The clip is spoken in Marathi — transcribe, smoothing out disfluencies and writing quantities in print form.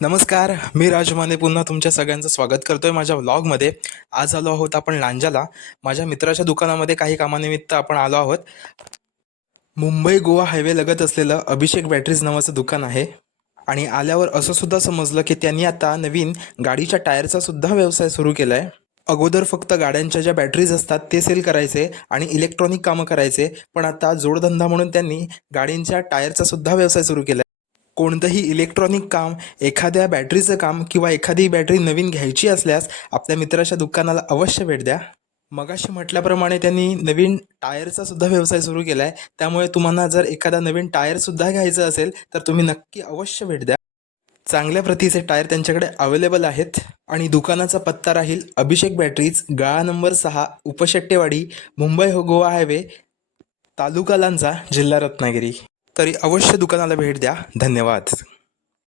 नमस्कार, मी राजमाने पुन्हा तुमच्या सगळ्यांचं स्वागत करतोय माझ्या व्लॉगमध्ये. आज आलो आहोत आपण लांजाला. माझ्या मित्राच्या दुकानामध्ये काही कामानिमित्त आपण आलो आहोत. मुंबई गोवा हायवे लगत असलेलं अभिषेक बॅटरीज नावाचं दुकान आहे. आणि आल्यावर असं सुद्धा समजलं की त्यांनी आता नवीन गाडीच्या टायरचा सुद्धा व्यवसाय सुरू केला आहे. अगोदर फक्त गाड्यांच्या ज्या बॅटरीज असतात ते सेल करायचे आणि इलेक्ट्रॉनिक कामं करायचे, पण आता जोडधंदा म्हणून त्यांनी गाडींच्या टायरचा सुद्धा व्यवसाय सुरू केला आहे. कोणतंही इलेक्ट्रॉनिक काम, एखाद्या बॅटरीचं काम किंवा एखादी बॅटरी नवीन घ्यायची असल्यास आपल्या मित्राच्या दुकानाला अवश्य भेट द्या. मगाशी म्हटल्याप्रमाणे त्यांनी नवीन टायरचा सुद्धा व्यवसाय सुरू केला आहे. त्यामुळे तुम्हाला जर एखादा नवीन टायरसुद्धा घ्यायचं असेल तर तुम्ही नक्की अवश्य भेट द्या. चांगल्या प्रतीचे टायर त्यांच्याकडे अवेलेबल आहेत. आणि दुकानाचा पत्ता राहील अभिषेक बॅटरीज, गाळा नंबर 6, उपशेट्टेवाडी, मुंबई गोवा हायवे, तालुका लांजा, जिल्हा रत्नागिरी. तरी अवश्य दुकानाला भेट द्या. धन्यवाद.